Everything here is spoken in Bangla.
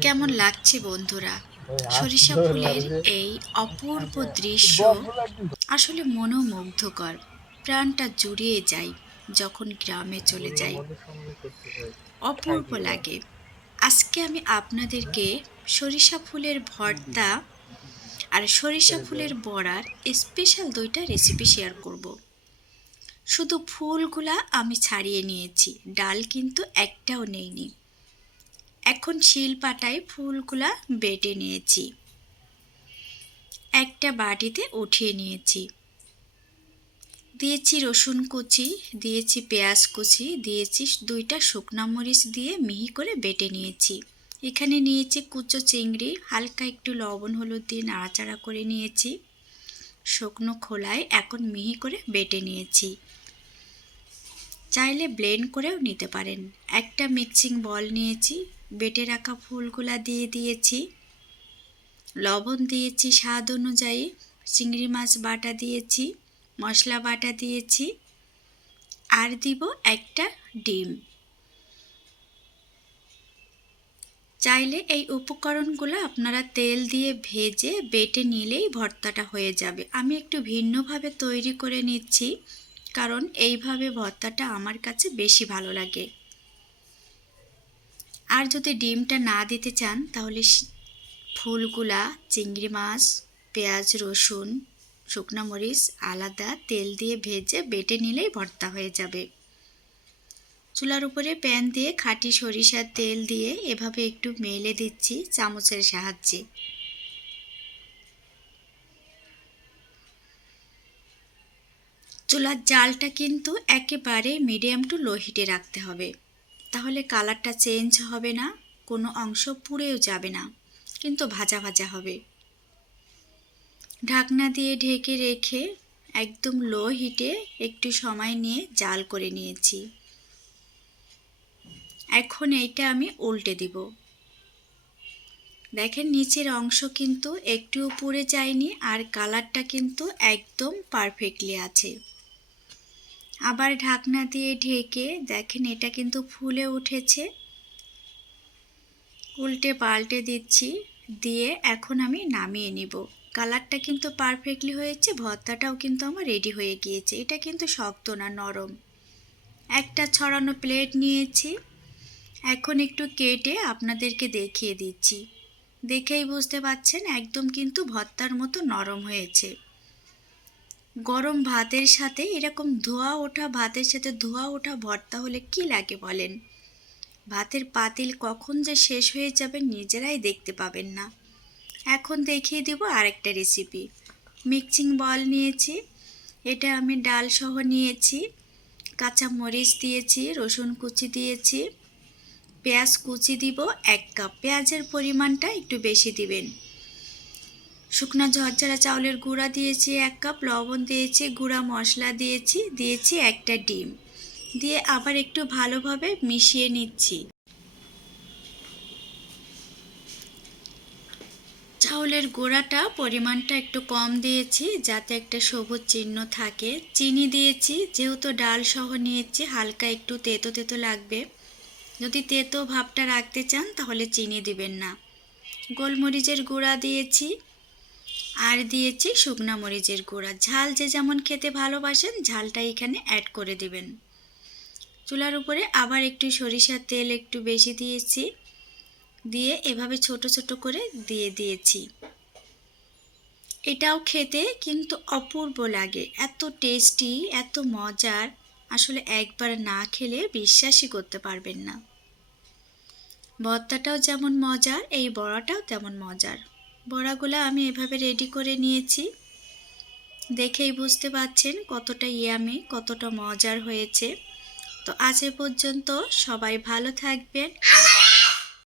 কেমন লাগছে বন্ধুরা? সরিষা ফুলের এই অপূর্ব দৃশ্য আসলে মনোমুগ্ধকর। প্রাণটা জুড়িয়ে যায় যখন গ্রামে চলে যাই অপূর্ব লাগে। আজকে আমি আপনাদেরকে সরিষা ফুলের ভর্তা আর সরিষা ফুলের বড়ার স্পেশাল দুইটা রেসিপি শেয়ার করব। শুধু ফুলগুলা আমি ছাড়িয়ে নিয়েছি ডাল কিন্তু একটাও নেইনি। এখন শিল পাটায় ফুলগুলা বেটে নিয়েছি। একটা বাটিতে উঠিয়ে নিয়েছি। দিয়েছি রসুন কুচি, দিয়েছি পেঁয়াজ কুচি, দিয়েছি দুইটা শুকনা মরিচ দিয়ে মিহি করে বেটে নিয়েছি। এখানে নিয়েছি কুচো চিংড়ি, হালকা একটু লবণ, হলুদ দিয়ে নাড়াচাড়া করে নিয়েছি। শুকনো খোলায় এখন মিহি করে বেটে নিয়েছি। চাইলে ব্লেন্ড করেও নিতে পারেন। একটা মিক্সিং বল নিয়েছি বেটে রাখা ফুলগুলা দিয়ে দিয়েছি। লবণ দিয়েছি স্বাদ অনুযায়ী। চিংড়ি মাছ বাটা দিয়েছি, মশলা বাটা দিয়েছি। আর দিব একটা ডিম। চাইলে এই উপকরণগুলো আপনারা তেল দিয়ে ভেজে বেটে নিলেই ভর্তাটা হয়ে যাবে। আমি একটু ভিন্নভাবে তৈরি করে নিচ্ছি, কারণ এইভাবে ভর্তাটা আমার কাছে বেশি ভালো লাগে। আর যদি ডিমটা না দিতে চান, তাহলে ফুলগুলা, চিংড়ি মাছ, পেঁয়াজ, রসুন, শুকনো মরিচ, আলাদা তেল দিয়ে ভেজে বেটে নিলেই ভর্তা হয়ে যাবে। চুলার উপরে প্যান দিয়ে খাঁটি সরিষার তেল দিয়ে এভাবে একটু মেলে দিচ্ছি চামচের সাহায্যে। চুলার জালটা কিন্তু একেবারে মিডিয়াম টু লো হিটে রাখতে হবে। তাহলে কালারটা চেঞ্জ হবে না, কোনো অংশ পুড়েও যাবে না, কিন্তু ভাজা ভাজা হবে। ঢাকনা দিয়ে ঢেকে রেখে একদম লো হিটে একটু সময় নিয়ে জাল করে নিয়েছি। এখন এইটা আমি উল্টে দিব। দেখেন নিচের অংশ কিন্তু একটুও পুড়ে যায়নি আর কালারটা কিন্তু একদম পারফেক্টলি আছে। আবার ঢাকনা দিয়ে ঢেকে দেখেন এটা কিন্তু ফুলে উঠেছে। উল্টে পাল্টে দিচ্ছি, দিয়ে এখন আমি নামিয়ে নিব। কালারটা কিন্তু পারফেক্টলি হয়েছে, ভর্তাটাও কিন্তু আমার রেডি হয়ে গিয়েছে। এটা কিন্তু শক্ত না, নরম। একটা ছড়ানো প্লেট নিয়েছি। এখন একটু কেটে আপনাদেরকে দেখিয়ে দিচ্ছি। দেখেই বুঝতে পাচ্ছেন, একদম কিন্তু ভর্তার মতো নরম হয়েছে। গরম ভাতের সাথে এরকম ধোয়া ওঠা, ভাতের সাথে ধোয়া ওঠা ভর্তা হলে কি লাগে বলেন? ভাতের পাতিল কখন যে শেষ হয়ে যাবে নিজেরাই দেখতে পাবেন না। এখন দেখিয়ে দেব আরেকটা রেসিপি মিক্সিং বল নিয়েছি, এটা আমি ডাল সহ নিয়েছি কাঁচা মরিচ দিয়েছি, রসুন কুচি দিয়েছি, পেঁয়াজ কুচি দিব এক কাপ। পেঁয়াজের পরিমাণটা একটু বেশি দিবেন। শুকনো ঝরঝরা চাউলের গুঁড়া দিয়েছি এক কাপ, লবণ দিয়েছি, গুঁড়া মশলা দিয়েছি দিয়েছি একটা ডিম। দিয়ে আবার একটু ভালোভাবে মিশিয়ে নিচ্ছি। চাউলের গুঁড়াটা পরিমাণটা একটু কম দিয়েছি, যাতে একটা সবুজ চিহ্ন থাকে। চিনি দিয়েছি, যেহেতু ডাল সহ নিয়েছি, হালকা একটু তেতো তেতো লাগবে। যদি তেতো ভাবটা রাখতে চান, তাহলে চিনি দিবেন না। গোলমরিচের গুঁড়া দিয়েছি। আর দিয়েছি শুকনা মরিচের গুঁড়া। ঝাল যে যেমন খেতে ভালোবাসেন ঝালটা এখানে অ্যাড করে দিবেন। চুলার উপরে আবার একটু সরিষার তেল একটু বেশি দিয়েছি, দিয়ে এভাবে ছোট ছোট করে দিয়ে দিয়েছি। এটাও খেতে কিন্তু অপূর্ব লাগে, এত টেস্টি এত মজার, আসলে একবার না খেলে বিশ্বাসই করতে পারবেন না। ভর্তাটাও যেমন মজার, এই বড়াটাও তেমন মজার। বড়াগুলো আমি এভাবে রেডি করে নিয়েছি। দেখেই বুঝতে পাচ্ছেন কতটা ইয়ামি কতটা মজার হয়েছে। তো আজ পর্যন্ত সবাই ভালো থাকবেন।